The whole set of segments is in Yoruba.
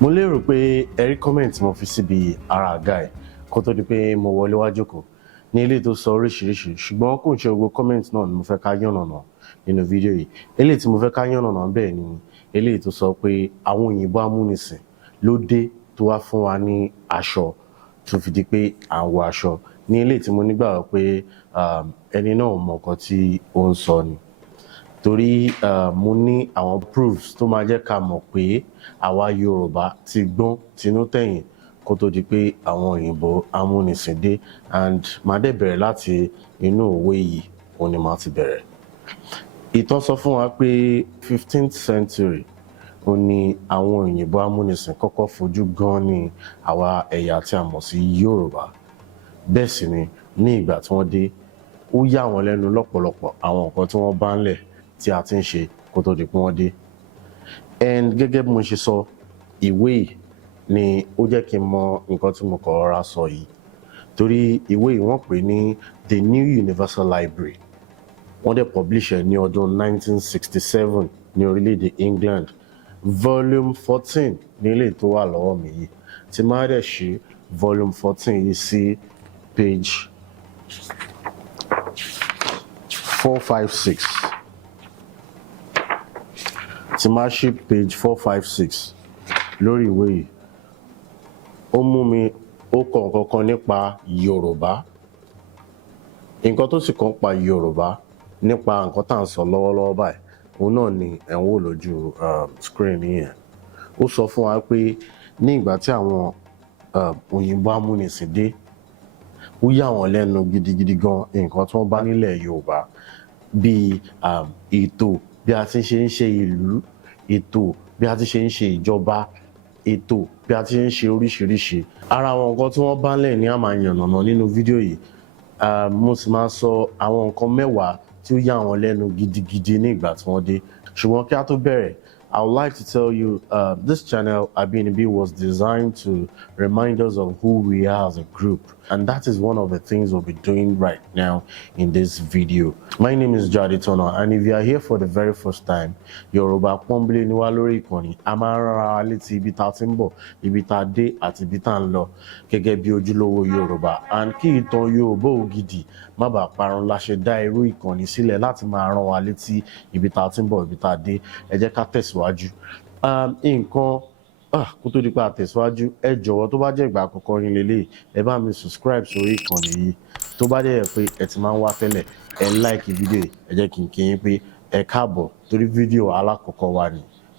Mo lérò pé ẹ rí comment mo fi síbi ara àga ẹ̀ kó tó di pé mo wọlé wá jókòó ní eléyìí tó sọ oríṣiríṣi, ṣùgbọ́n kò ń ṣe gbogbo comment náà ni mo fẹ́ ká yànnàná nínú fídíò yìí. Eléyìí tí mo fẹ́ ká yànnàná bẹ́ẹ̀ ni eléyìí tó sọ pé àwọn òyìnbó amúnisìn ló dé tó wá fún wa ní aṣọ tó fi di pé à ń wọ aṣọ, ní eléyìí tí mo nígbàgbọ́ pé ẹni náà mọ nǹkan tí ó ń sọ ni. Torí mo ní àwọn proofs tó máa jẹ́ ká mọ̀ pé àwa Yorùbá ti gbọ́n tinú tẹ̀yìn kó tó di pé àwọn òyìnbó amúnisìn dé, and màá dẹ̀ bẹ̀rẹ̀ láti inú òwe yìí, òun ni màá ti bẹ̀rẹ̀. Ìtàn sọ fún wa pé 15th century òun ni àwọn òyìnbó amúnisìn kọ́kọ́ fojú gan ní àwa ẹ̀yà tí a mọ̀ sí Yorùbá. Bẹ́ẹ̀ sì ni ní ìgbà tí wọ́n dé, ó yà wọ́n lẹ́nu lọ́pọ̀lọpọ̀ àwọn nǹkan tí wọ́n bá ń lẹ̀ tí a ti ń ṣe kó tó di pé wọ́n dé. And gẹ́gẹ́ bí mo ṣe sọ, ìwé yìí ni ó jẹ́ kí n mọ nǹkan tí mo kọ̀ rọra sọ yìí. Torí ìwé yìí wọ́n pè ní The New Universal Library. Wọ́n dẹ̀ publish ẹ̀ ní ọdún 1967 ní orílẹ̀-èdè England. Volume 14 ní ilé tó wà lọ́wọ́ mi yìí. Tí máa dẹ̀ ṣí volume 14 yìí sí page 456. Tí máa ṣí page 456 lórí ìwé yìí, ó mú mi, ó kọ nǹkan kan nípa Yorùbá. Nǹkan tó sì kàn pa Yorùbá nípa nǹkan tá à ń sọ lọ́wọ́lọ́wọ́ báyìí, òun náà ni ẹ̀ ń wò lójú screen yẹn. Ó sọ fún wa pé ní ìgbà tí àwọn òyìnbó amúnisìn dé, ó yà wọ́n lẹ́nu gidigidi gan nǹkan tí wọ́n bá nílẹ̀ Yorùbá, bíi ètò bí a ti ṣe ń ṣe ìlú, ètò bí a ti ṣe ń ṣe ìjọba, ètò bí a ti ṣe ń ṣe oríṣiríṣi. Ara àwọn nǹkan tí wọ́n bá ń lẹ̀ ní a máa yànnàná nínú fídíò yìí. Mo sì máa sọ àwọn nǹkan mẹ́wàá tí ó yà wọ́n lẹ́nu gidigidi ní ìgbà tí wọ́n dé. Ṣùgbọ́n kí a tó bẹ̀rẹ̀, I would like to tell you this channel Abinibi was designed to remind us of who we are as a group, and that is one of the things we'll be doing right now in this video. My name is Jade Tono, and if you are here for the very first time, Yoruba pọ́nbélé ni wá lórí ìkànnì. A máa ń rán ara létí ibi tá a ti ń bọ̀, ibi tá a dé àti ibi tá a ń lọ gẹ́gẹ́ bí ojúlówó Yorùbá. And kí ìtàn Yorùbá ògidì má bàa parun la ṣe dá irú ìkànnì sílẹ̀ láti máa rán wa létí ibi tá a ti ń bọ̀, ibi tá a dé. Ẹ jẹ́ ká tẹ̀síwájú. Nǹkan kó tó di pé a tẹ̀síwájú, ẹ jọ̀wọ́ tó bá jẹ́ ìgbà àkọ́kọ́ yín lélẹ̀, ẹ bá mi subscribe sórí ìkànnì yìí. Tó bá jẹ́ pé ẹ ti máa ń wá tẹ́lẹ̀, ẹ like fídíò yìí, ẹ jẹ́ kí n kí yín pé ẹ káàbọ̀ torí fídíò alákọ̀ọ́kọ́ wa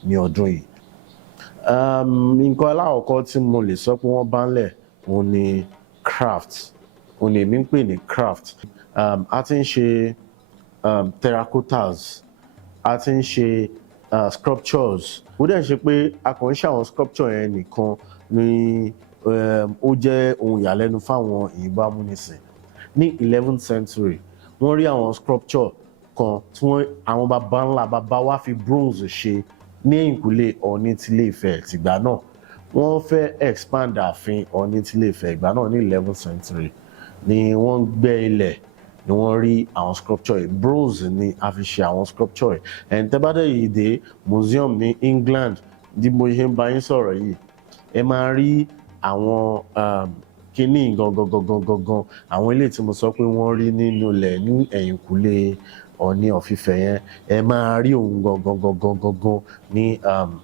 ní ọdún yìí. Nǹkan alákọ̀ọ́kọ́ tí mo lè sọ pé wọ́n bá ń lẹ̀ òun ni craft. Òun ni èmi ń pè ní craft. A ti ń ṣe terracottas, a ti ń ṣe sculptures. Ó dẹ̀ ṣe pé a kàn ń ṣe àwọn sculpture yẹn nìkan ni ó jẹ́ ohun ìyàlẹ́nu fáwọn òyìnbó amúnisìn. Ní 11th century, wọ́n rí àwọn sculpture kan tí àwọn baba ńlá baba wa fi bronze ṣe ní ẹ̀yìnkùlé Ọọ̀ni tilé Ifẹ̀ tìgbà náà. Wọ́n fẹ́ expand ààfin Ọọ̀ni tilé Ifẹ̀ ìgbà náà ní 11th century ni wọ́n gbẹ́ ilẹ̀ ni wọ́n rí àwọn sculpture yìí. Bronze ni a fi ṣe àwọn sculpture yìí. And tẹ́ bá dé yìí dé museum ní England, bí mo ṣe ń bá yín sọ̀rọ̀ yìí, ẹ máa rí àwọn kíní gangan àwọn ilé tí mo sọ pé wọ́n rí nínú ilẹ̀ ní ẹ̀yìnkùlé Ọọ̀ni of Ifẹ̀ yẹn. Ẹ máa rí òun gangan ní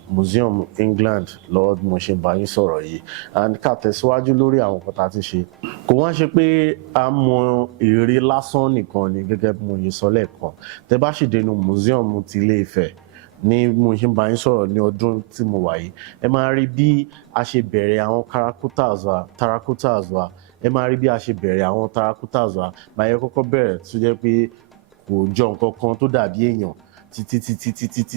museum England lọ́wọ́ bí mo ṣe ń bá yín sọ̀rọ̀ yìí. And ká tẹ̀síwájú lórí àwọn nǹkan tá a ti ṣe. Kò wá ṣe pé a mọ ère lásán nìkan ni, gẹ́gẹ́ bí mo ṣe sọ lẹ́ẹ̀kan. Tẹ́ bá sì dénú museum ti Ilé Ifẹ̀ ní mo ṣe ń bá yín sọ̀rọ̀ ní ọdún tí mo wà yìí, ẹ máa rí bí a ṣe bẹ̀rẹ̀ àwọn terracottas wa. Ẹ máa rí bí a ṣe bẹ̀rẹ̀ àwọn terracottas wa. Báyẹn kọ́kọ́ bẹ̀rẹ̀ tó jẹ́ pé kò jọ nǹkan kan tó dàbí èèyàn títí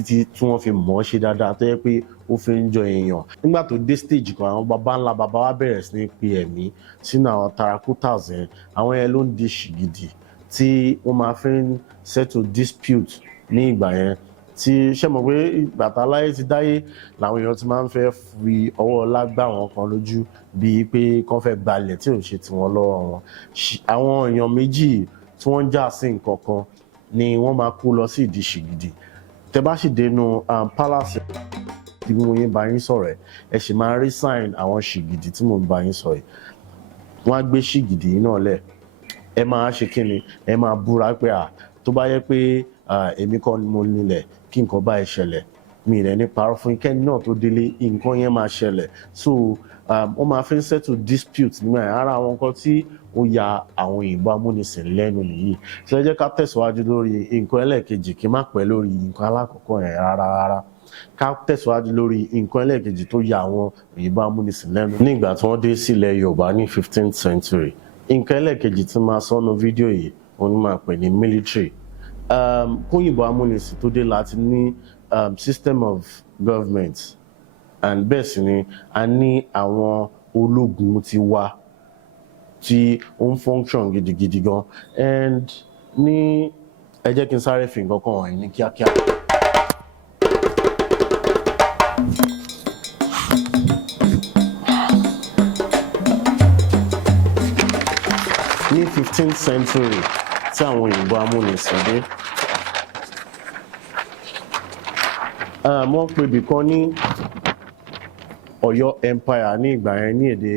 tí wọ́n fi mọ̀ ọ́ ṣe dáadáa tó yẹ pé ó fi ń jọ èèyàn. Nígbà tó dé stage kan, àwọn baba ńlá baba wa bẹ̀rẹ̀ sí ní pe ẹ̀mí sínú àwọn terracottas yẹn. Àwọn yẹn ló ń di ṣìgìdì tí wọ́n máa fi ń settle dispute ní ìgbà yẹn. Tí ṣé mọ̀ pé bàtà láyé ti dáyé làwọn èèyàn ti máa ń fẹ́ fi ọwọ́ ọlá gbá wọn kan lójú bíi pé kán fẹ́ gbalẹ̀ tí ò ṣe tiwọn lọ́wọ́ wọn. Àwọn èèyàn méjì tí wọ́n jà sí nǹkan kan ni wọ́n máa kó lọ sí ìdí ṣìgìdì. tẹ́ bá sì dénú palace tí mo yín bá yín sọ̀rọ̀ ẹ sì máa rí sign àwọn ṣìgìdì tí mo ń bá yín sọ yìí. Wọ́n á gbé ṣìgìdì yìí náà lẹ̀, ẹ máa ṣe kí ni, ẹ máa búra pé tó bá yẹ pé èmi kọ́ ni mo nílẹ̀ kí nǹkan bá ẹ ṣẹlẹ̀, mi rẹ̀ ní parọ́ fún kẹ́ni náà tó délé nǹkan yẹn máa ṣẹlẹ̀. So wọ́n máa fi ń settle dispute nígbà yẹn. Ara àwọn nǹkan tí ó ya àwọn òyìnbó amúnisìn lẹ́nu nìyí. So ẹ jẹ́ ká tẹ̀síwájú lórí nǹkan ẹlẹ́ẹ̀kejì, kí n má pẹ́ lórí nǹkan alákọ̀ọ́kọ́ yẹn rárá. Ká tẹ̀síwájú lórí nǹkan ẹlẹ́ẹ̀kejì tó ya àwọn òyìnbó amúnisìn lẹ́nu nígbà tí wọ́n dé sílẹ̀ Yorùbá ní 15th century. Nǹkan ẹlẹ́ẹ̀kejì tí máa sọ́nu fídíò yìí òun ni máa pè ní military. Kóyìnbó amúnisìn tó dé láti ní system of government, and bẹ́ẹ̀ sì ni a ní àwọn ológun ti wá tí ó ń function gidigidi gan. And ní ẹ jẹ́ kí n sáré fi nǹkan kan hàn yín ní kíákíá. Ní 15th century tí àwọn òyìnbó amúnisìn dé, wọ́n pè ibì kan ní Oyo Empire ní ìgbà yẹn ní èdè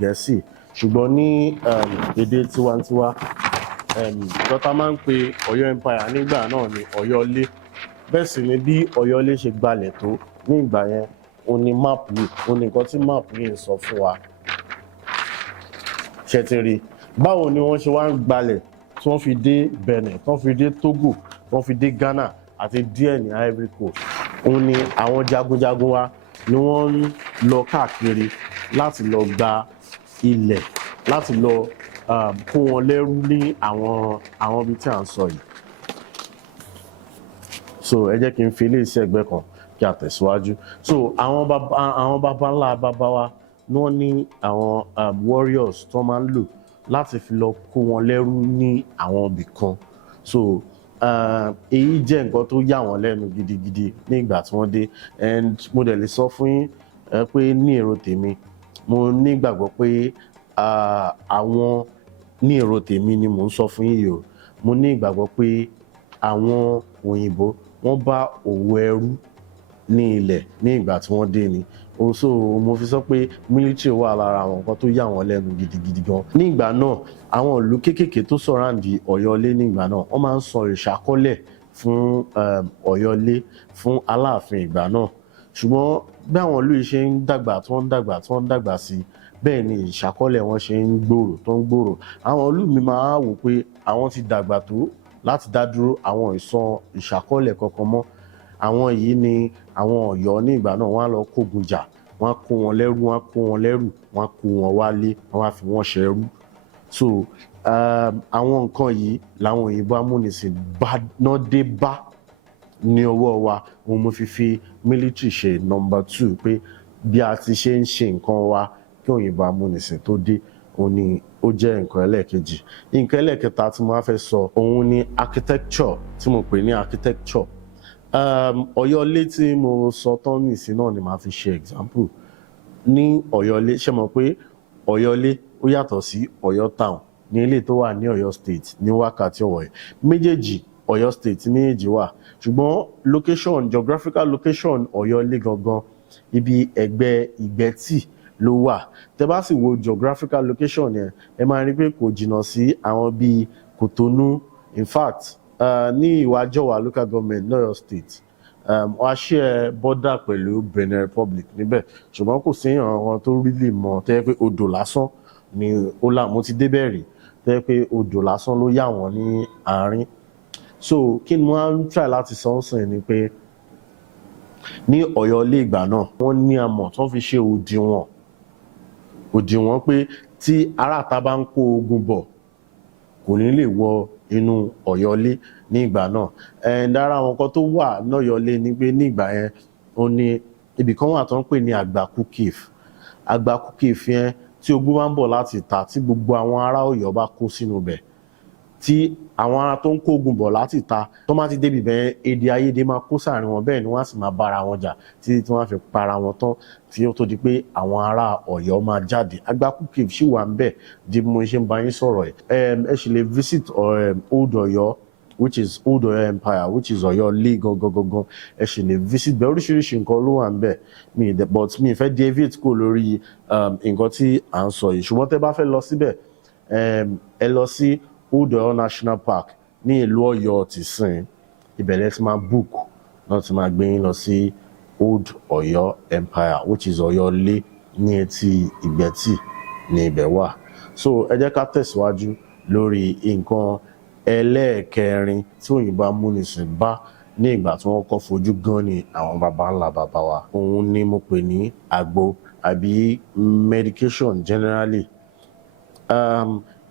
Gẹ̀ẹ́sì, ṣùgbọ́n ní èdè tiwantiwa dọ́tà máa ń pe Oyo Empire nígbà náà ní Ọ̀yọ́lé. Bẹ́ẹ̀ sì ni bí Ọ̀yọ́lé ṣe gbalẹ̀ tó ní ìgbà yẹn, ó ní máàpù yìí, ó ní nǹkan tí máàpù yìí ń sọ fún wa. Ṣé ti rí báwo ni wọ́n ṣe wá ń gbalẹ̀ tí wọ́n fi dé Benin, tí wọ́n fi dé Togo, tí wọ́n fi dé Ghana àti díẹ̀ ní Ivory Coast. Òun ni àwọn jagunjagun wa ni wọ́n ń lọ káàkiri láti lọ gba ilẹ̀, láti lọ kó wọn lẹ́rú ní àwọn ibi tí à ń sọ yìí. So ẹ jẹ́ kí n fi eléyìí sí ẹ̀gbẹ́ kan kí a tẹ̀síwájú. So àwọn baba ńlá baba wa ni wọ́n ní àwọn warriors tó máa ń lò láti fi lọ kó wọn lẹ́rú ní àwọn ibì kan. So èyí jẹ́ nǹkan tó yà wọ́n lẹ́nu gidigidi nígbà tí wọ́n dé. And mo dẹ̀ lè sọ fún yín pé ní èrò tèmi, mo nígbàgbọ́ pé àwọn ní èrò tèmi ni mò ń sọ fún yín yìí o, mo ní ìgbàgbọ́ pé àwọn òyìnbó wọ́n bá òwò ẹrú ní ilẹ̀ ní ìgbà tí wọ́n dé ni. So mo fi sọ pé military wà lára àwọn nǹkan tó yà wọ́n lẹ́nu gidigidi gan. Ní ìgbà náà àwọn ìlú kéékèèké tó sọ̀ráǹdì Ọ̀yọ́lé ní ìgbà náà wọ́n máa ń sọ ìṣàkọ́lẹ̀ fún Ọ̀yọ́lé fún Aláàfin ìgbà náà. Ṣùgbọ́n bí àwọn ìlú yìí ṣe ń dàgbà tí wọ́n ń dàgbà sí, bẹ́ẹ̀ ni ìṣàkọ́lẹ̀ wọn ṣe ń gbòòrò. Àwọn ìlú mi máa wò pé àwọn ti dàgbà tó láti dá dúró àwọn ìsan ìṣàkọ́lẹ̀ kankan mọ́. Àwọn yìí ni àwọn Ọ̀yọ́ ní ìgbà náà, wọ́n á lọ kógun jà, wọ́n á kó wọn lẹ́rú, wọ́n á kó wọn wálé, wọ́n á fi wọ́n ṣẹrú. So àwọn nǹkan yìí làwọn òyìnbó amúnisìn náà dé bá ní ọwọ́ wa. Òun mo fi military ṣe number 2 pé bí a ti ṣe ń ṣe nǹkan wa kí òyìnbó amúnisìn tó dé, òun ni ó jẹ́ nǹkan ẹlẹ́ẹ̀kejì. Nǹkan ẹlẹ́ẹ̀kẹta tí mo fẹ́ sọ òun ni architecture, tí mo pè ní architecture. Ọ̀yọ́lé tí mo sọ tán nìsín náà ni màá fi ṣe example. Ní Ọ̀yọ́lé, ṣé mọ̀ pé Ọ̀yọ́lé ó yàtọ̀ sí Ọ̀yọ́ town ní ilé tó wà ní Ọ̀yọ́ state ní wákàtí ọ̀wọ̀ yìí. Méjèèjì Ọ̀yọ́ state méjèèjì wà, ṣùgbọ́n geographical location Ọ̀yọ́lé gangan ibi ẹ̀gbẹ́ Ìgbẹ́tì ló wà. Tẹ́ bá sì wo geographical location yẹn, ẹ máa rí pé kò jìnnà sí àwọn bíi Kòtónú. In fact ní Ìwàjọwà local government lọ́yọ̀ state, wọ́n á share border pẹ̀lú Benin Republic níbẹ̀, ṣùgbọ́n kò sí àwọn tó really mọ̀, tẹ́ pé odò lásán ni ó là. Mo ti débẹ̀ rí, tẹ́ pé odò lásán ló yà wọ́n ní àárín. So kí ni mo á ń try láti sọ ń sìn ni pé ní Ọ̀yọ́lé ìgbà náà wọ́n ní amọ̀ tó fi ṣe òdiwọ̀n pé tí aráàta bá ń kó ogun bọ̀ kò ní lè wọ inú Ọ̀yọ́lé ní ìgbà náà. And ara àwọn nǹkan tó wà ní Ọ̀yọ́lé ni pé ní ìgbà yẹn ó ní ibì kan wà tó ń pè ní Àgbàkú Cave. Àgbàkú Cave yẹn tí ogun bá ń bọ̀ láti ìta, tí gbogbo àwọn ará Ọ̀yọ́ bá kó sínú bẹ̀, tí àwọn ará tó ń kó ogun bọ̀ láti ìta tó máa ti débi bẹ́ẹ̀, èdè àìyedè máa kó sáàrin wọn, bẹ́ẹ̀ ni wọ́n á sì máa bára wọn jà títí tí wọ́n á fi para wọn tán, tí ó tó di pé àwọn ará Ọ̀yọ́ máa jáde. Àgbàkú Cave ṣì wà ń bẹ̀ di mo ṣe ń bá yín sọ̀rọ̀ ẹ̀. Ẹ sì lè visit Old Ọ̀yọ́ which is Old Oyo Empire, which is Ọ̀yọ́ Ilé gangan. Ẹ ṣì lè visit bẹ́ẹ̀, oríṣiríṣi nǹkan ló wà níbẹ̀. But mi fẹ́ deviate kó lórí nǹkan tí à ń sọ yìí. Ṣùgbọ́n tẹ́ bá fẹ́ lọ síbẹ̀, ẹ lọ sí Old Oyo National Park ní ìlú Ọ̀yọ́ tìsín. Ibẹ̀ lẹ ti máa book náà ti máa gbé yín lọ sí Old Oyo Empire, which is Ọ̀yọ́ Ilé ní etí Ìgbẹ́tì ní ibẹ̀ wà. So ẹ jẹ́ ká tẹ̀síwájú lórí nǹkan ẹlẹ́ẹ̀kẹrin tí òyìnbó amúnisìn bá ní ìgbà tí wọ́n kọ́ fojú gan ni àwọn baba ńlá baba wa. Òun ni mo pè ní àgbo àbí medication generally.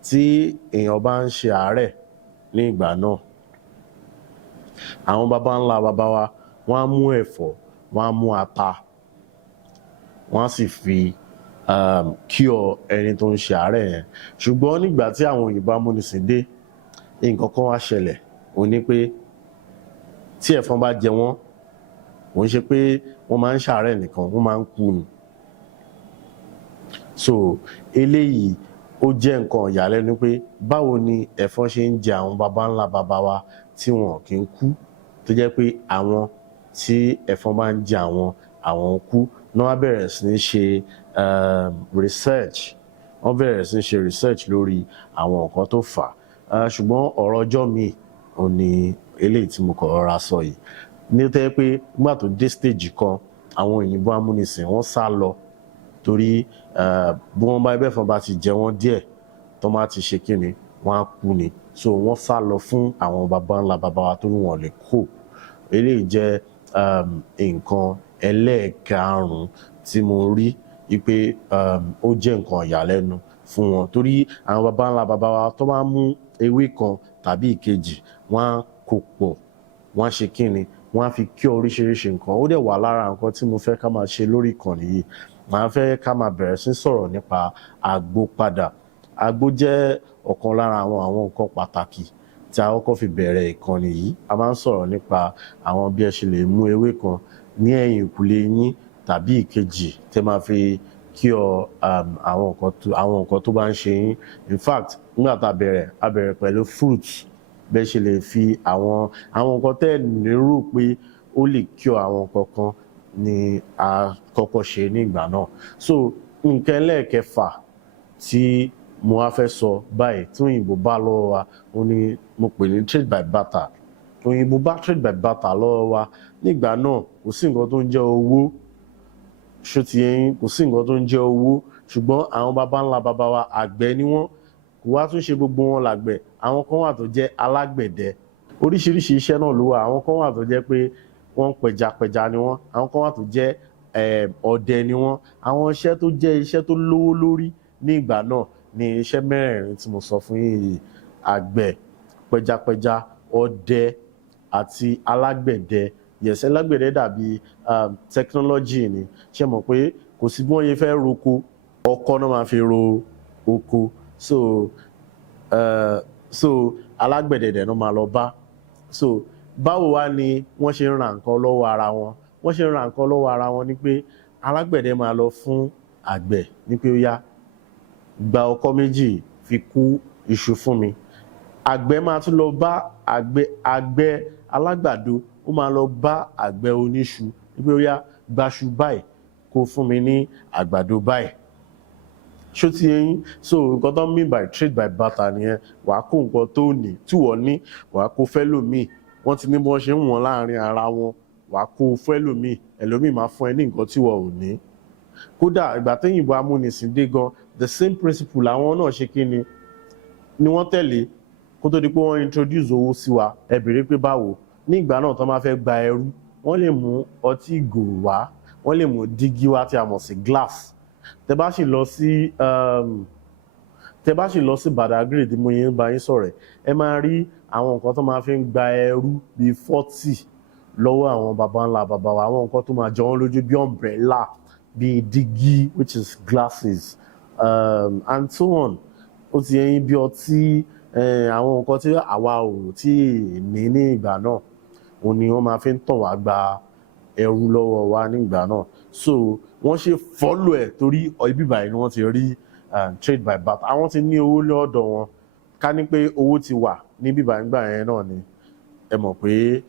Tí èèyàn bá ń ṣe àárẹ̀ ní ìgbà náà, àwọn baba ńlá baba wa wọ́n á mú ẹ̀fọ́, wọ́n á mú ata, wọ́n á sì fi cure ẹni tó ń ṣe àárẹ̀ yẹn. Ṣùgbọ́n nígbà tí àwọn òyìnbó amúnisìn dé, nǹkan kan wá ṣẹlẹ̀. Ó ní pé tí ẹ̀fọn bá jẹ wọ́n, kò ń ṣe pé wọ́n máa ń ṣàárẹ̀ nìkan, wọ́n máa ń kú ni. So eléyìí ó jẹ́ nǹkan ìyàlẹ́nu pé báwo ni ẹ̀fọn ṣe ń jẹ àwọn baba ńlá baba wa tí wọn kì í kú, tó jẹ́ pé àwọn tí ẹ̀fọn bá ń jẹ àwọn kú. Náà wá bẹ̀rẹ̀ sí ní ṣe research. Wọ́n bẹ̀rẹ̀ sí ní ṣe research lórí àwọn nǹkan tó fà á. Ṣùgbọ́n ọ̀rọ̀ ọjọ́ mi ò ní eléyìí tí mo kọ̀ rọra sọ yìí. Ní tẹ́ pé nígbà tó dé stage kan, àwọn òyìnbó amúnisìn wọ́n sá lọ torí bí wọ́n bá ẹbẹ̀fọn bá ti jẹ wọ́n díẹ̀, tó máa ti ṣe kíni, wọ́n á kú ni. So wọ́n sá lọ fún àwọn baba ńlá baba wa torí wọn lè kó. Eléyìí jẹ́ nǹkan ẹlẹ́ẹ̀karùn-ún tí mo rí wípé ó jẹ́ nǹkan ìyàlẹ́nu fún wọn torí àwọn baba ńlá baba wa tó bá mú ewé kan tàbí ìkejì, wọ́n á kó pọ̀, wọ́n á ṣe kíni, wọ́n á fi cure oríṣiríṣi nǹkan. Ó dẹ̀ wà lára nǹkan tí mo fẹ́ ká máa ṣe lórí ìkànnì yìí. Màá fẹ́ ká máa bẹ̀rẹ̀ sí sọ̀rọ̀ nípa àgbo padà. Àgbo jẹ́ ọ̀kan lára àwọn nǹkan pàtàkì tí a kọ́kọ́ fi bẹ̀rẹ̀ ìkànnì yìí. A máa ń sọ̀rọ̀ nípa àwọn bí ẹ ṣe lè mú ewé kan ní ẹ̀yìn ìkùlé yín tàbí ìkejì tẹ́ máa fi cure àwọn nǹkan tó bá ń ṣe yín. In fact, nígbà tá a bẹ̀rẹ̀ pẹ̀lú fruits, bẹ́ẹ̀ ṣe lè fi àwọn nǹkan tẹ́ lérò pé ó lè cure àwọn nǹkan kan ni a kọ́kọ́ ṣe ní ìgbà náà. So nǹkan ẹlẹ́ẹ̀kẹfà tí mo wá fẹ́ sọ báyìí tí òyìnbó bá lọ́wọ́ wa, ó ní mo pè ní trade by barter. Òyìnbó bá trade by barter lọ́wọ́ wa nígbà náà. Kò sí nǹkan tó ń jẹ́ owó, ṣó ti yé yín, kò sí nǹkan tó ń jẹ́ owó. Ṣùgbọ́n àwọn baba ńlá baba wa àgbẹ̀ ni wọ́n. Kò wá tún ṣe gbogbo wọn làgbẹ̀. Àwọn kan wà tó jẹ́ alágbẹ̀dẹ. Oríṣiríṣi iṣẹ́ náà ló wà. Àwọn kan wà tó jẹ́ pé wọ́n pẹjapẹja ni wọ́n. Àwọn kan wà tó jẹ́ ọdẹ ni wọ́n. Àwọn iṣẹ́ tó jẹ́ iṣẹ́ tó lówó lórí ní ìgbà náà ni iṣẹ́ mẹ́rẹ̀ẹ̀rin tí mo sọ fún yín yìí: àgbẹ̀, pẹjapẹja, ọdẹ àti alágbẹ̀dẹ. Yes, alágbẹ̀dẹ dàbí technology ni. Ṣé mọ̀ pé kò sí bí wọ́n yẹ fẹ́ roko, ọkọ́ náà máa fi ro oko. So alágbẹ̀dẹ dẹ̀ náà máa lọ bá. So báwo wá ni wọ́n ṣe ń ra nǹkan lọ́wọ́ ara wọn? Wọ́n ṣe ń ra nǹkan lọ́wọ́ ara wọn ni pé alágbẹ̀dẹ máa lọ fún àgbẹ̀ ní pé ó yá, gba ọkọ́ méjì fi kú iṣu fún mi. Àgbẹ̀ máa tún lọ bá àgbẹ̀ alágbàdo, ó máa lọ bá àgbẹ̀ oníṣu ní pé ó yá, gbaṣu báyìí kó fún mi ní àgbàdo báyìí. Ṣó ti yé yín? So nǹkan tó ń mean by trade by barter nìyẹn. Wàá kó nǹkan tó ní tí wọ́n ní, wàá kó fẹ́lòmíì. Wọ́n ti ní bí wọ́n ṣe ń wọ̀n láàrin ara wọn. Wàá kó fẹ́lòmíì, ẹlòmíì máa fún ẹ ní nǹkan tí wọ́n ò ní. Kódà ìgbà téyìnbó amúnisìn dé gan, the same principle làwọn náà ṣe kí ni wọ́n tẹ̀lé kó tó di pé wọ́n introduce owó sí wa. Ẹ bèrè pé báwo? Ní ìgbà náà tó máa fẹ́ gba ẹrú, wọ́n lè mú ọtí ìgò wá, wọ́n lè mú dígí wá tí a mọ̀ sí glass. Tẹ́ bá sì lọ sí Badagry tí mo yẹn bá yín sọ̀rọ̀, ẹ máa rí àwọn nǹkan tó máa fi ń gba ẹrú bíi 40 lọ́wọ́ àwọn baba ńlá baba wa. Àwọn nǹkan tó máa jọ wọ́n lójú bíi umbrella, bíi dígí which is glasses, and so on. Ó ti yẹn bí ọtí, àwọn nǹkan tí àwa ò tí ní ìgbà náà, òun ni wọ́n máa fi ń tàn wá gba ẹrú lọ́wọ́ wa ní ìgbà náà. So wọ́n ṣe follow ẹ̀ torí ibi báyìí ni wọ́n ti rí trade by barter. Àwọn ti ní owó lọ́dọ̀ wọn. Ká ní pé owó ti wà ní bíbá nígbà yẹn náà ni ẹ mọ̀ pé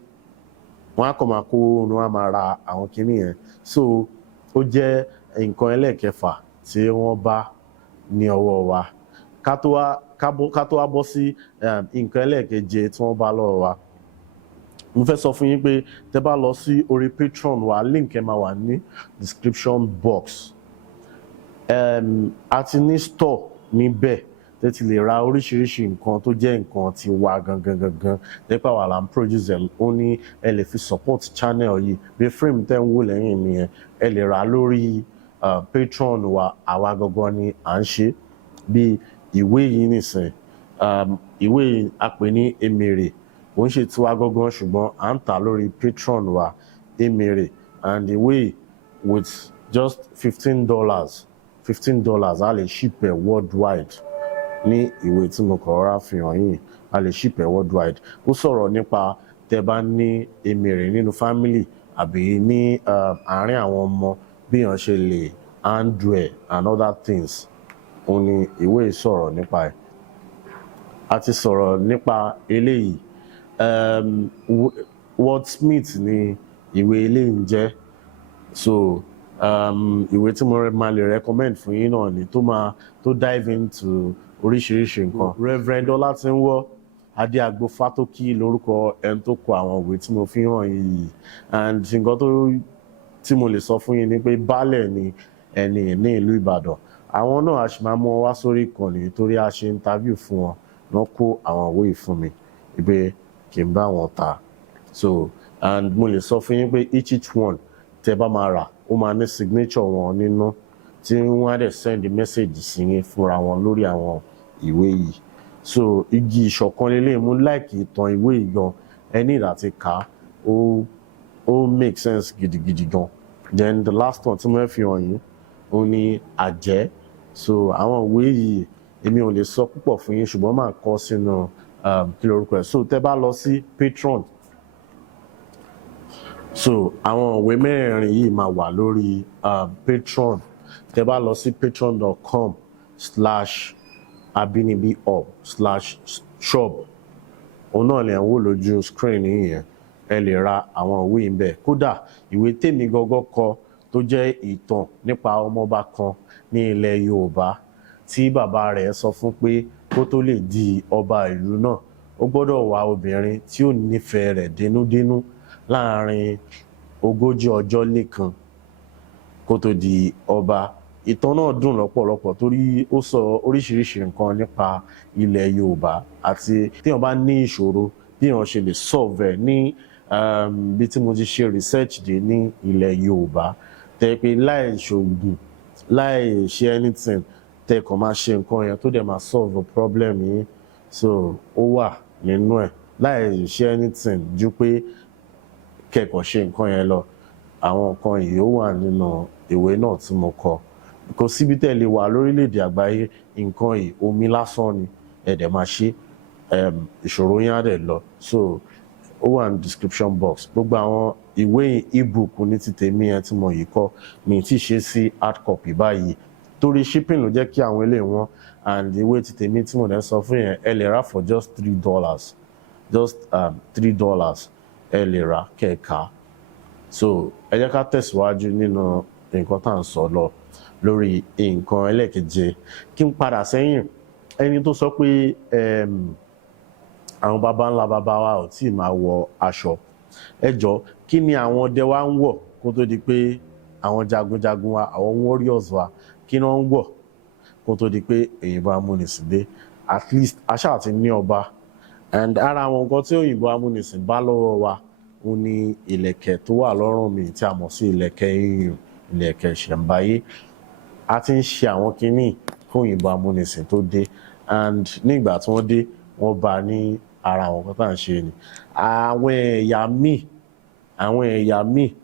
wọ́n á kàn máa kó wọ́n á máa ra àwọn kinní yẹn. So ó jẹ́ nǹkan ẹlẹ́ẹ̀kẹfà tí wọ́n bá ní ọwọ́ wa. Ká tó wá bọ́ sí nǹkan ẹlẹ́ẹ̀keje tí wọ́n bá lọ́wọ́ wa. Mo fẹ́ sọ fún yín pé tẹ́ bá lọ sí orí Patreon wa, link ẹ máa wà ní description box. A ti ní store níbẹ̀ tẹ́ ti lè ra oríṣiríṣi nǹkan tó jẹ́ nǹkan ti wa gangan nípa wà là ń produce ẹ̀. Ó ní ẹ lè fi support channel yìí bí frame tẹ́ ń wò lẹ́yìn nìyẹn. Ẹ lè rà lórí Patreon wa, àwa gangan ni à ń ṣe. Bí ìwé yìí nìsín, ìwé yìí a pè ní Emèrè, kò ń ṣe tiwa gangan ṣùgbọ́n à ń tà lórí Patreon wa, Emèrè, and ìwé with just $15 a lè ship ẹ̀ worldwide. Ní ìwé tí mo kọ rárá fi hàn yín, a lè ship ẹ̀ worldwide. Ó sọ̀rọ̀ nípa tẹ́ bá ní Emèrè nínú family àbí ní àárín àwọn ọmọ, bí èèyàn ṣe lè handle ẹ̀ and other things. Òun ni ìwé yìí sọ̀rọ̀ nípa ẹ̀. A ti sọ̀rọ̀ nípa eléyìí. Wordsmith ni ìwé eléyìí ń jẹ́. So ìwé tí mo máa lè recommend fún yín náà ni tó dive into oríṣiríṣi nǹkan. Reverend Ọlátínwọ́ Adéagbo Fátókí lórúkọ ẹni tó kọ àwọn ìwé tí mo fi hàn yìí. And nǹkan tí mo lè sọ fún yín ni pé baálẹ̀ ni ẹni ní ìlú Ìbàdàn. Àwọn náà a sì máa mú wá sórí ìkànnì torí a ṣe interview fún wọn. Wọ́n kó àwọn ìwé yìí fún mi pé kí n bá wọn tà. So and mo lè sọ fún yín pé each one tẹ́ bá máa rà ó máa ní signature wọn nínú tí wọ́n á dẹ̀ send message sí yín fúnra wọn lórí àwọn ìwé yìí. So igi ìṣọ̀kan lélẹ̀, mo like ìtàn ìwé yìí gan. Ẹ ní láti kà ó make sense gidigidi gan. Then the last one tí mo fẹ́ fi hàn yín ó ní àjẹ́. So àwọn ìwé yìí èmi ò lè sọ púpọ̀ fún yín ṣùgbọ́n máa kọ sínú kí lorúkọ ẹ̀. So tẹ́ bá lọ sí Patreon, so àwọn ìwé mẹ́rin yìí máa wà lórí Patreon. Tẹ́ bá lọ sí patreon.com/abinibihub/shop, òun náà lè ń wò lójú screen yìí. Ẹ lè ra àwọn ìwé yìí bẹ́ẹ̀. Kódà ìwé tèmi gangan kọ tó jẹ́ ìtàn nípa ọmọọba kan ní ilẹ̀ Yorùbá tí bàbá rẹ̀ sọ fún pé kó tó lè di ọba ìlú náà ó gbọ́dọ̀ wá obìnrin tí ó nífẹ̀ẹ́ rẹ̀ dénúdénú láàrin 40 ọjọ́ lẹ́kan kó tó di ọba. Ìtàn náà dùn lọ́pọ̀lọpọ̀ torí ó sọ oríṣiríṣi nǹkan nípa ilẹ̀ Yorùbá àti tí wọ́n bá ní ìṣòro bí wọ́n ṣe lè solve ẹ̀ ní bí tí mo ti ṣe research dé ní ilẹ̀ Yorùbá. Tẹ́ pé láì ṣògùn, láì ṣe anything, tẹ́ kàn máa ṣe nǹkan yẹn tó dẹ̀ máa solve problem yín. So ó wà nínú ẹ̀ láì ṣe anything ju pé kẹ́kọ̀ọ́ ṣe nǹkan yẹn lọ. Àwọn nǹkan yìí ó wà nínú ìwé náà tí mo kọ. Kò síbi tẹ́ lè wà lórílẹ̀‐èdè àgbáyé nǹkan yìí omi lásán ni ẹ dẹ̀ máa ṣe ìṣòro yín á dẹ̀ lọ. So ó wà ní description box. Gbogbo àwọn ìwé ebook ní ti tèmi yẹn tí mo yìí kọ mi ti ṣe sí hard copy báyìí torí shipping ló jẹ́ kí àwọn ilé wọn. And ìwé ti tèmi tí mo dẹ̀ sọ fún yẹn ẹ lè rà for just $3, $3 ẹ lè rà kẹ́ẹ̀ka. So ẹ jẹ́ ká tẹ̀síwájú nínú nǹkan tá à ń sọ lọ lórí nǹkan ẹlẹ́ẹ̀keje. Kí n padà sẹ́yìn, ẹni tó sọ pé àwọn baba ńlá baba wa ò tí ì máa wọ aṣọ. Ẹ jọ̀ọ́ kí ni àwọn ọdẹ wa ń wọ̀ kó tó di pé àwọn jagunjagun wa, àwọn warriors wa, kí ni wọ́n ń wọ̀ kó tó di pé òyìnbó amúnisìn dé? At least aṣá àti ní ọba. And ara àwọn nǹkan tí òyìnbó amúnisìn bá lọ́wọ́ wa ó ní ìlẹ̀kẹ̀ tó wà lọ́rùn mi tí a mọ̀ sí ìlẹ̀kẹ̀ yíyùn, ìlẹ̀kẹ̀ ìṣẹ̀ǹbáyé. A ti ń ṣe àwọn kinní fún òyìnbó amúnisìn tó dé. And nígbà tí wọ́n dé wọ́n bá ní ara àwọn nǹkan tá à ń ṣe ni. Àwọn ẹ̀yà míì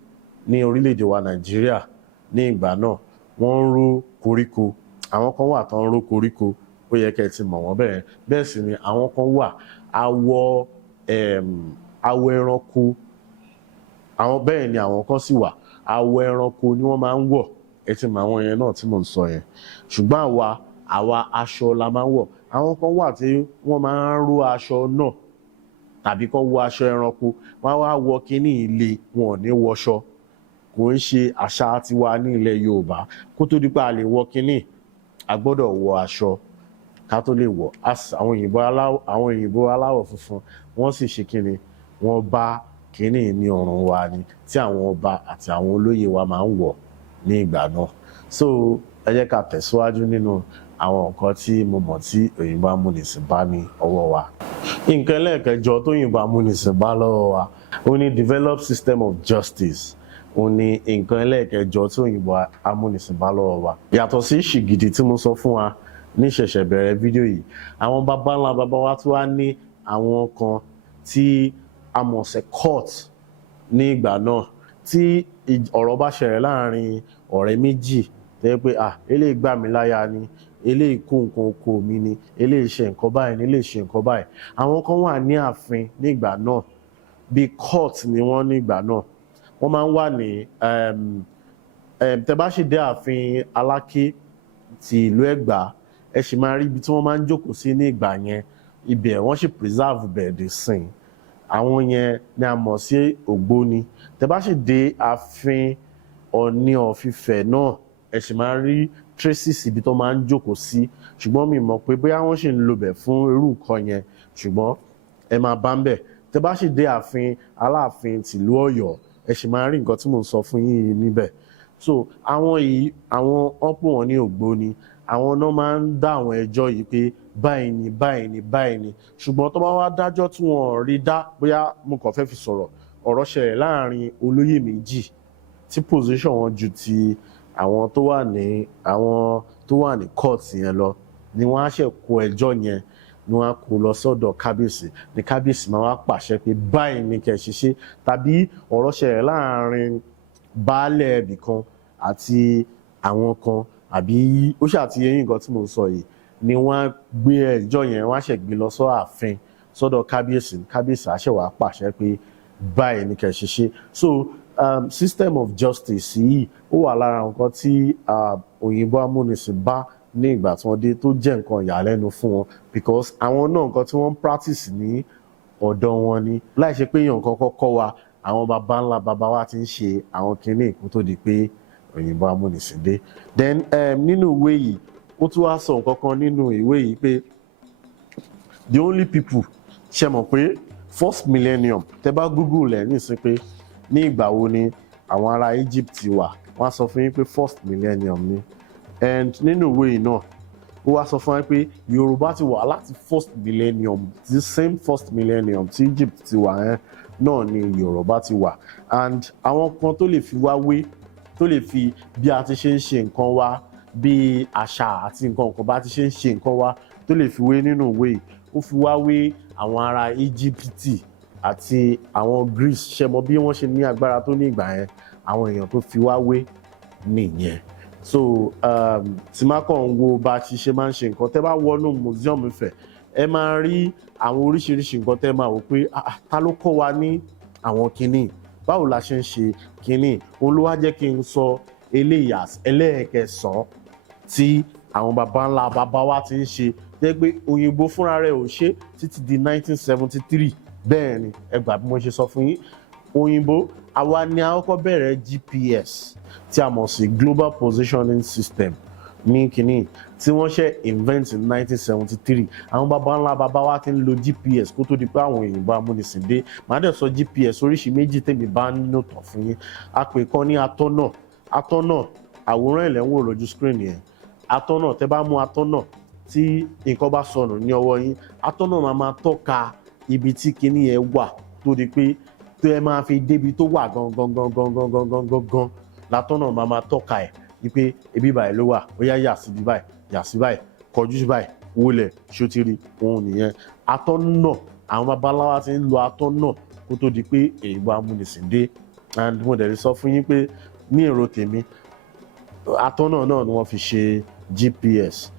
ní orílẹ̀-èdè wa Nàìjíríà ní ìgbà náà wọ́n ń ró koríko. Àwọn kan wà tó ń ró koríko, ó yẹ kẹ́ ẹ ti mọ̀ wọ́n bẹ́ẹ̀. Bẹ́ẹ̀ sì ni àwọn kan wà awọ ẹranko. Bẹ́ẹ̀ ni àwọn kan sì wà awọ ẹranko ni wọ́n máa ń wọ̀. Ẹ ti mọ̀ àwọn yẹn náà tí mò ń sọ yẹn. Ṣùgbọ́n àwa aṣọ la máa ń wọ̀. Àwọn kan wà tí wọ́n máa ń ró aṣọ náà tàbí kó wọ aṣọ ẹranko wọ́n wá wọ kíní ilé wọn ò ní wọṣọ. Kò ń ṣe àṣà tiwa ní ilẹ̀ Yorùbá. Kó tó di pé a lè wọ kíní a gbọ́dọ̀ wọ aṣọ ká tó lè wọ̀. Àwọn òyìnbó aláwọ̀ funfun wọ́n sì ṣe kíni wọ́n bá kíní ní ọrùn wa ni tí àwọn ọba àti àwọn olóyè wa máa ń wọ̀ ní ìgbà náà. So ẹ jẹ́ ká tẹ̀síwájú nínú àwọn nǹkan tí mo mọ̀ tí òyìnbó amúnisìn bá ní ọwọ́ wa. Nǹkan ẹlẹ́ẹ̀kẹjọ tó òyìnbó amúnisìn bá lọ́wọ́ wa ó ní develop system of justice. Ó ní nǹkan ẹlẹ́ẹ̀kẹjọ tí òyìnbó amúnisìn bá lọ́wọ́ wa. Yàtọ̀ sí ṣìgìdì tí mo sọ fún wa ní ṣẹ̀ṣẹ̀ bẹ̀rẹ̀ fídíò yìí, àwọn baba ńlá baba wa tí wá ní àwọn kan tí a mọ̀ sí court ní ìgbà náà tí ọ̀rọ̀ bá ṣẹlẹ̀ láàrin ọ̀rẹ́ méjì tẹ́ pé eléyìí gbà mí láyà ni, eléyìí kó nǹkan oko mi ni, eléyìí ṣe nǹkan báyìí ni, eléyìí ṣe nǹkan báyìí. Àwọn kan wà ní ààfin ní ìgbà náà bí court ni wọ́n ní ìgbà náà. Wọ́n máa ń wà ní tẹ́ bá sì dé ààfin Aláké ti ìlú Ẹ̀gbá ẹ sì máa rí ibi tí wọ́n máa ń jókòó sí ní ìgbà yẹn. Ibẹ̀ wọ́n sì preserve bẹ̀ dé sìn. Àwọn yẹn ni a mọ̀ sí ògbóni. Tẹ́ bá sì dé ààfin Ọọ̀ni of Ifẹ̀ náà ẹ sì máa rí traces ibi tó máa ń jókòó sí. Ṣùgbọ́n mi mọ̀ pé bóyá wọ́n sì ń lò bẹ̀ fún irú nǹkan yẹn ṣùgbọ́n ẹ máa bá ń bẹ̀. Tẹ́ bá sì dé ààfin Aláàfin tìlú Ọ̀yọ́ ẹ sì máa rí nǹkan tí mò ń sọ fún yín níbẹ̀. So àwọn yìí àwọn ọ̀pọ̀ wọn ní ògbóni. Àwọn náà máa ń dá àwọn ẹjọ́ yìí pé báyìí ni báyìí ni báyìí ni. Ṣùgbọ́n tó bá wá dájọ́ tí wọ́n rí dá bóyá mo kàn fẹ́ fi sọ̀rọ̀ ọ̀rọ̀ ṣẹlẹ̀ láàrin olóyè méjì tí position wọn ju ti àwọn tó wà ní court yẹn lọ ni wọ́n á ṣe kó ẹjọ́ yẹn ni wọ́n á kó lọ sọ́dọ̀ kábíyèsí ni kábíyèsí máa wá pàṣẹ pé báyìí ni kẹ́ ṣe ṣe. Tàbí ọ̀rọ̀ ṣẹlẹ̀ láàrin baálẹ̀ ibì kan àti àwọn kan àbí ó ṣàtìyẹ nǹkan tí mo ń sọ yìí ni wọ́n á gbé ẹjọ́ yẹn wọ́n á ṣe gbé lọ sọ́dọ̀ ààfin sọ́dọ̀ kábíyèsí kábíyèsí á ṣe wá pàṣẹ pé báyìí ni kẹ́ ṣe ṣe. So system of justice yìí ó wà lára nǹkan tí òyìnbó amúnisìn bá ní ìgbà tí wọ́n dé tó jẹ́ nǹkan ìyàlẹ́nu fún wọn because àwọn náà nǹkan tí wọ́n ń practice ní ọ̀dọ̀ wọn ni láì ṣe pé èèyàn kankan kọ́ wa àwọn baba ńlá baba wa ti ń ṣe àwọn kinní kó tó di pé òyìnbó amúnisìn dé. Then nínú ìwé yìí ó tún wá sọ nǹkan kan nínú ìwé yìí pé the only people ṣe mọ̀ pé first millennium tẹ́ bá Google ẹ̀ nísìn pé ní ìgbà wo ni àwọn ará Egypt wà wọ́n á sọ fún yín pé first millennium ni. And nínú ìwé yìí náà ó wá sọ fún yín pé Yorùbá ti wà láti first millennium the same first millennium tí Egypt ti wà yẹn náà ni Yorùbá ti wà. And àwọn kan tó lè fi wá wé tó lè fi bí a ti ṣe ń ṣe nǹkan wa bí àṣà àti nǹkan bá ti ṣe ń ṣe nǹkan wa tó lè fi wé nínú ìwé yìí ó fi wá wé àwọn ará Íjíbítì àti àwọn Greece ṣe mọ bí wọ́n ṣe ní agbára tó ní ìgbà yẹn àwọn èèyàn tó fi wá wé nìyẹn. So tí má kàn ń wo bá a ti ṣe máa ń ṣe nǹkan tẹ́ bá wọnú museum Ifẹ̀ ẹ máa rí àwọn oríṣiríṣi nǹkan tẹ́ máa wò pé ta ló kọ́ wa ní àwọn kinní báwo la ṣe ń ṣe kinní olúwa jẹ́ kí n sọ eléyà ẹlẹ́ẹ̀kẹsàn-án tí àwọn baba ńlá baba wa ti ń ṣe jẹ́ pé òyìnbó fúnra rẹ̀ ò ṣe títí di 1973 bẹ́ẹ̀ ni ẹ gbà bí mo ṣe sọ fún yín òyìnbó àwa ni a kọ́kọ́ bẹ̀rẹ̀ GPS tí a mọ̀ sí Global Positioning System ní kínní tí wọ́n ṣe invent in 1973 àwọn baba ńlá baba wa ti ń lo GPS kó tó di pé àwọn òyìnbó amúnisìn dé màá dẹ̀ sọ GPS oríṣi méjì tèmi bá nínú tàn fún yín a pè kan ní atọ́nà àwòrán ilẹ̀ ń wò lójú screen yẹn atọ́nà tẹ́ bá mú atọ́nà tí nǹkan bá sọnù ní ọwọ́ yín atọ́nà máa tọ́ka ibi tí kinní yẹn wà tó di pé tó ẹ máa fi débi tó wà gangan látọ́nà máa tọ́ka ẹ̀ wípé ibi báyìí ló wà ó yà sí báyìí kọjú sí báyìí wọlé ṣótìrí òun nìyẹn atọ́nà àwọn babaláwa ti ń lo atọ́nà kó tó di pé èyíbó amúnisìn dé and mo dẹ̀ lè sọ fún yín pé ní èrò tèmi atọ́nà náà ni wọ́n fi ṣe GPS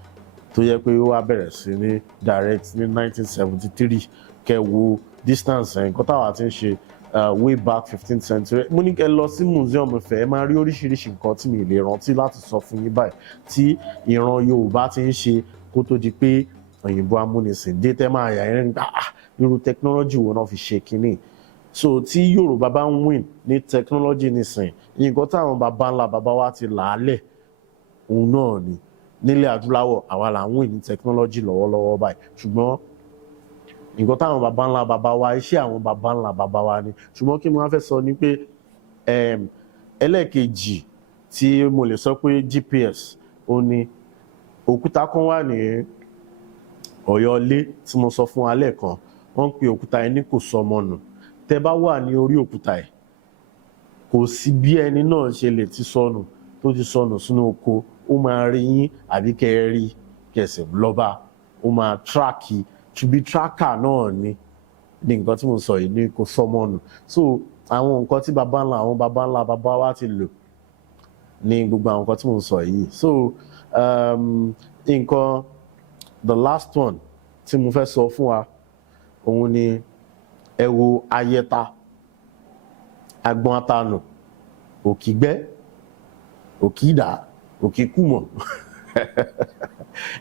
tó yẹ pé ó wá bẹ̀rẹ̀ sí ní direct ní 1973 kẹwo distance nǹkan táwa ti ń ṣe way back 15th century mo ní kẹ́ lọ sí museum Ifẹ̀ ẹ máa rí oríṣiríṣi nǹkan tí mi lè rántí láti sọ fún yín báyìí tí ìran Yorùbá ti ń ṣe kó tó di pé òyìnbó amúnisìn dé tẹ́ máa yà ẹ̀rín irú technology wo náà fi ṣe kínní. So tí Yorùbá bá ń win ní technology nísìn, nǹkan táwọn baba ńlá baba wa ti làálẹ̀ òun náà ni. Nílẹ̀ adúláwọ̀ àwa là ń win ní technology lọ́wọ́lọ́wọ́ báyìí, ṣùgbọ́n nǹkan táwọn baba ńlá baba wa, iṣẹ́ àwọn baba ńlá baba wa ni. Ṣùgbọ́n kí mo wá fẹ́ sọ ni pé ẹlẹ́ẹ̀kejì tí mo lè sọ pé GPS ó ní òkúta kan wà ní Ọ̀yọ́ ilé tí mo sọ fún wa lẹ́ẹ̀kan, wọ́n ń pe òkúta yẹn ní kò sọmọ nù. Tẹ́ bá wà ní orí òkúta yẹn, kò sí bí ẹni náà ṣe lè ti sọnù tó ti sọnù sínú oko, ó máa rí yín àbí kẹ́ ẹ rí kẹsẹ̀ lọ́ba, ó máa tíráàkì, ṣùgbọ́n tíráàkà náà ni nǹkan tí mo sọ yìí ní kò sọmọ nù. So àwọn nǹkan tí àwọn baba ńlá baba wa ti lò ní gbogbo àwọn nǹkan tí mo sọ yìí. So nǹkan the last one tí mo fẹ́ sọ fún wa òun ni ẹ wo ayẹta, agbọn atanù, òkìgbẹ́, òkìdá, òkìkùmọ̀.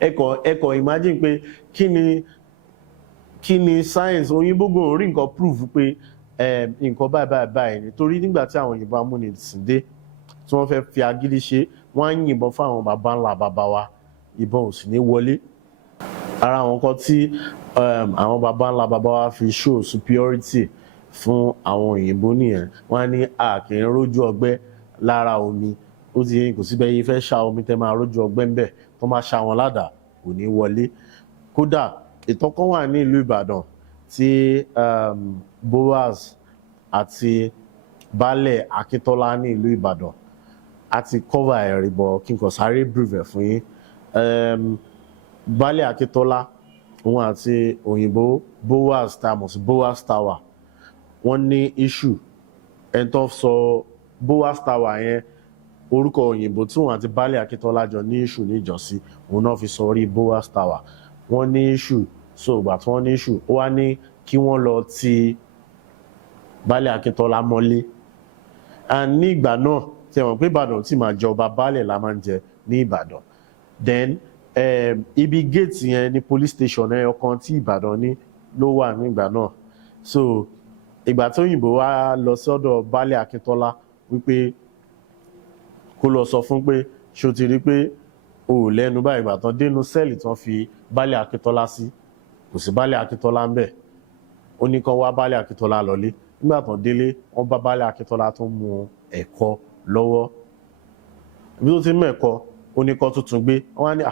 ẹkọ imagine pé kí ni science òyìnbó gan orí nǹkan prove pé nǹkan báyìí ni. Torí nígbà tí àwọn òyìnbó amúnisìn dé tí wọ́n fẹ́ fi agídí ṣe, wọ́n á yìnbọn fún àwọn baba ńlá baba wa, ìbọn ò sì ní wọlé. Ara àwọn nǹkan tí àwọn baba ńlá baba wa fi show superiority fún àwọn òyìnbó nìyẹn. Wọ́n á ní a kì í rójú ọgbẹ́ lára omi, ó ti yẹn kò síbẹ̀ yìí fẹ́ ṣá omi tẹ́ máa rójú ọgbẹ́ ńbẹ̀, tó máa ṣá wọn ládàá kò ní wọlé. Kódà ìtàn kan wà ní ìlú Ìbàdàn tí Boaz àti Baálẹ̀ Akíntọ́lá ní ìlú Ìbàdàn àti cover ẹ̀rì bọ̀ kí n kò sáré brief fún yín. Baálẹ̀ Akíntọ́lá òun àti òyìnbó Boaz tá a mọ̀ sí Boaz Tower, wọ́n ní issue. Ẹni tó sọ Boaz Tower yẹn, orúkọ òyìnbó tí òun àti Baálẹ̀ Akíntọ́lá jọ ní issue ní ìjọsí, òun náà fi sọ orí Boaz Tower. Wọ́n ní issue, so ìgbà tí wọ́n ní issue, ó wá ní kí wọ́n lọ ti Baálẹ̀ Akíntọ́lá mọ́lé. And ní ìgbà náà tí wọ́n pé Ìbàdàn tí máa jọba baálẹ̀ la máa ń jẹ ní Ìbàdàn. Then ibi gate yẹn ní police station ẹyọ kan tí Ìbàdàn ní ló wà nígbà náà. So ìgbà tí òyìnbó wá lọ sọ́dọ̀ Baálẹ̀ Akíntọ́lá wípé kó lọ sọ fún pé ṣó ti rí pé o ò lẹ́nu báyìí, ìgbà tán dénú sẹ́ẹ̀lì tán fi Baálẹ̀ Akíntọ́lá sí, kò sí Baálẹ̀ Akíntọ́lá ń bẹ̀. Ó ní kán wá Baálẹ̀ Akíntọ́lá lọlé. Nígbà tán délé, wọ́n bá Baálẹ̀ Akíntọ́lá tó mu ẹ̀kọ lọ́wọ́. Ibi tó ti mú ẹ̀kọ, ó ní kán tuntun gbé. Wọ́n á ní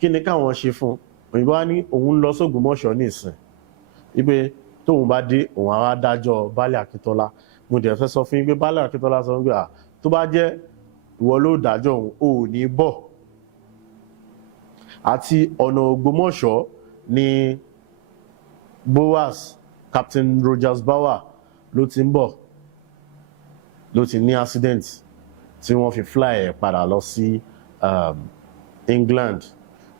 kí ni káwọn ṣe fún un? Òyìnbó á ní òun lọ s'Ògbómọ̀ṣọ́ ní ìsìn, wípé tóun bá dé òun á wá dájọ́ Baálẹ̀ Akíntọ́lá. Mo dẹ̀ fẹ́ sọ fún yín pé Baálẹ̀ Akíntọ́lá sọ pé tó bá jẹ́ ìwọ ló dájọ́ òun, ò ní bọ̀. Àti ọ̀nà Ògbómọ̀ṣọ́ ni Boaz, Captain Rogers Bawa ló ti ń bọ̀, ló ti ní accident tí wọ́n fi fly ẹ̀ padà lọ sí England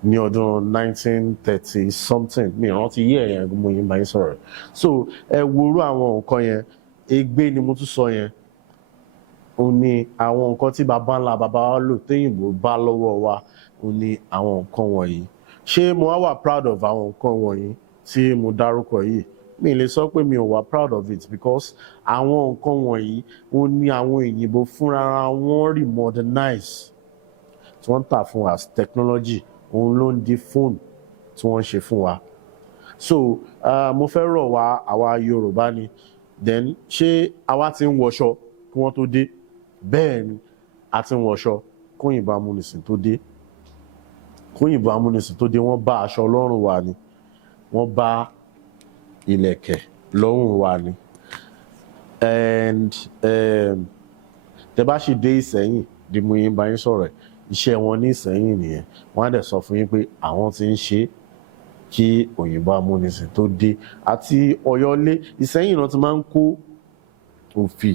ní ọdún 1930 something, mi rántí yí ẹ̀yẹn mo yín bá yín sọ̀rọ̀. So ẹ worú àwọn nǹkan yẹn, ègbé ni mo tún sọ yẹn. Ó ní àwọn nǹkan tí baba ńlá baba wa lò téyìnbó bá lọ́wọ́ wa, ó ní àwọn nǹkan wọ̀nyí. Ṣé mo wà proud of àwọn nǹkan wọ̀nyí tí mo dárúkọ yìí? Mi lè sọ pé mi ò wà proud of it, because àwọn nǹkan wọ̀nyí ó ní àwọn òyìnbó fúnra wọn remodernize tí wọ́n ń tà fún as technology. Òun ló ń di fóònù tí wọ́n ń ṣe fún wa. So mo fẹ́ rọ̀ wá àwa Yorùbá ni. Then ṣé àwa ti ń wọṣọ kí wọ́n tó dé? Bẹ́ẹ̀ ni a ti ń wọṣọ kóyìnbó amúnisìn tó dé. Kóyìnbó amúnisìn tó dé, wọ́n bá aṣọ lọ́rùn wa ni, wọ́n bá ìlẹ̀kẹ̀ lọ́rùn wa ni. And tẹ́ bá ṣì dé Ìsẹ́yìn di mo yín bá yín sọ̀rọ̀ ẹ̀, iṣẹ́ wọn ní Ìsẹ́yìn nìyẹn. Wọ́n á dẹ̀ sọ fún yín pé àwọn ti ń ṣe kí òyìnbó amúnisìn tó dé. Àti Ọ̀yọ́lé, Ìsẹ́yìn náà ti máa ń kó òfì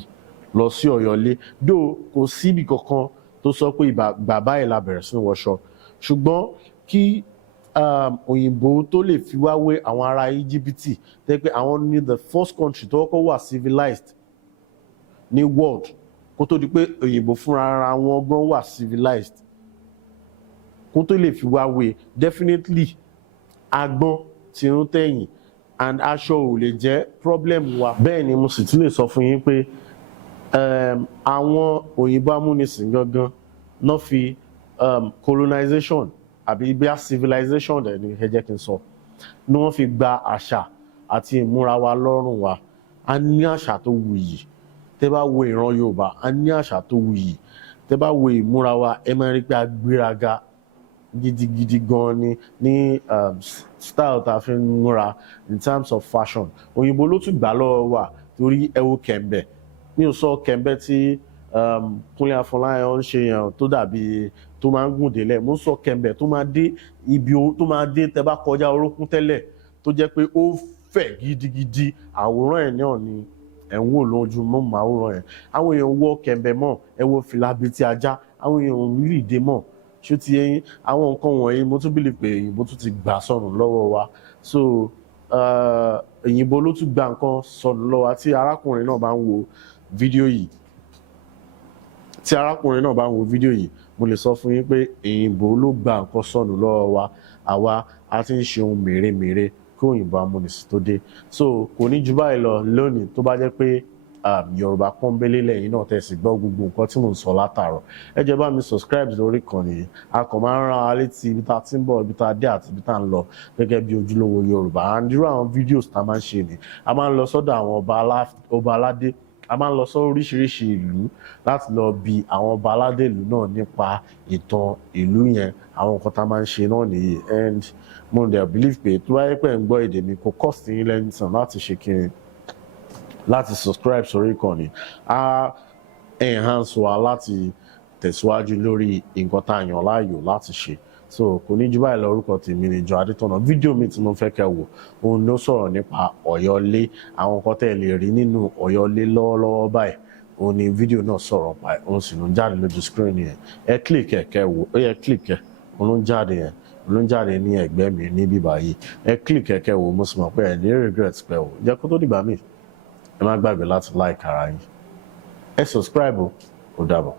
lọ sí Ọ̀yọ́lé. Dó kò síbi kankan tó sọ pé ìgbà báyìí la bẹ̀rẹ̀ sí wọṣọ. Ṣùgbọ́n kí òyìnbó tó lè fi wá wé àwọn ará Íjíbítì, tẹ́ pé àwọn ní the first country tó kọ́kọ́ wà civilized ní world, kó tó di pé òyìnbó fúnra ara wọn gan wà civilized. Kó tó lè fi wá wé, definitely agbọ́n tí ń tẹ̀yìn and aṣọ ò lè jẹ́ problem wa. Bẹ́ẹ̀ ni mo sì tún lè sọ fún yín pé àwọn òyìnbó amúnisìn gangan náà fi colonization àbí bí a civilization dẹ̀ ni ẹ jẹ́ kí n sọ ni wọ́n fi gba àṣà àti ìmúra wa lọ́rùn wa. A ní àṣà tó wuyì. Tẹ́ bá wo ìran Yorùbá, a ní àṣà tó wuyì. Tẹ́ bá wo ìmúra wa, ẹ máa rí pé a gbéraga gidigidi gan ni ní style tá a fi ń múra in terms of fashion. Òyìnbó ló tún gbà lọ́wọ́ wa torí ẹ wo kẹ̀m̀bẹ̀. Mi ò sọ kẹ̀m̀bẹ̀ tí Kúnlé Afọláyan ń ṣe yẹn tó dàbí tó máa ń gùn délẹ̀. Mo sọ kẹ̀m̀bẹ̀ tó máa dé ibi tó máa dé tẹ́ bá kọjá orókún tẹ́lẹ̀ tó jẹ́ pé ó fẹ̀ gidigidi. Àwòrán ẹ̀ náà ni ẹ̀ ń wò lójú mọ́ àwòrán ẹ̀. Àwọn èèyàn wọ kẹ̀m̀bẹ̀ mọ́, ẹ wo fìlà abetí ajá, àwọn èèyàn ò rí ìdè mọ́. Ṣó ti yẹn àwọn nǹkan wọ̀nyí mo tún believe pé òyìnbó tún ti gbà sọnù lọ́wọ́ wa. So òyìnbó ló tún gba nǹkan sọnù lọ́wọ́ wa. Tí arákùnrin náà bá ń wo fídíò yìí, mo lè sọ fún yín pé òyìnbó ló gba nǹkan sọnù lọ́wọ́ wa. Àwa a ti ń ṣe ohun mèremère kí òyìnbó amúnisìn tó dé. So kò ní ju báyìí lọ lónìí tó bá jẹ́ pé Yorùbá pọ́nbélé lẹ́yìn náà tẹ̀sí gbọ́ gbogbo nǹkan tí mò ń sọ látàárọ̀. Ẹ jẹ́ bá mi subscribe lórí ìkànnì yìí. A kàn máa ń rán wa létí ibi tá a ti ń bọ̀, ibi tá a dé àti ibi tá a ń lọ gẹ́gẹ́ bí ojúlówó Yorùbá. And irú àwọn videos tá a máa ń ṣe ni a máa ń lọ sọ́dọ̀ àwọn ọba aládé, a máa ń lọ sọ oríṣiríṣi ìlú láti lọ bi àwọn ọba aládé ìlú náà nípa ìtàn ìlú yẹn. Àwọn nǹkan tá a máa ń ṣe náà nìyí. And mo dẹ̀ believe pé tó bá yẹ pé ẹ̀ ń gbọ́ èdè mi kò cost yín lẹ́yìn tán láti ṣe kiri láti subscribe sórí ìkànnì. A enhance wa láti tẹ̀síwájú lórí nǹkan tá a yàn láàyò láti ṣe. So kò ní ju báyìí lọ. Orúkọ tèmi ni Jọ Adétọ̀nà. Fídíò mi tí mo fẹ́ kẹ́ wò òun ló sọ̀rọ̀ nípa Ọ̀yọ́lé. Àwọn nǹkan tẹ́ lè rí nínú Ọ̀yọ́lé lọ́wọ́lọ́wọ́ báyìí òun ni fídíò náà sọ̀rọ̀ pa ẹ̀. Òun sì ló ń jáde lójú screen yẹn. Ẹ click ẹ̀ kẹ́ wò. Ó yẹ click ẹ̀. Òun ló ń jáde yẹn. Òun ló ń jáde ní ẹ̀gbẹ́ mi níbí báyìí. Ẹ click ẹ̀ kẹ́ wò. Mo sì mọ̀ pé ẹ̀ ní regret pẹ̀ wò. Jẹ́ kó tó dìgbà míì. Ẹ má gbàgbé láti like ara yín. Ẹ subscribe o. Ó dàbọ̀.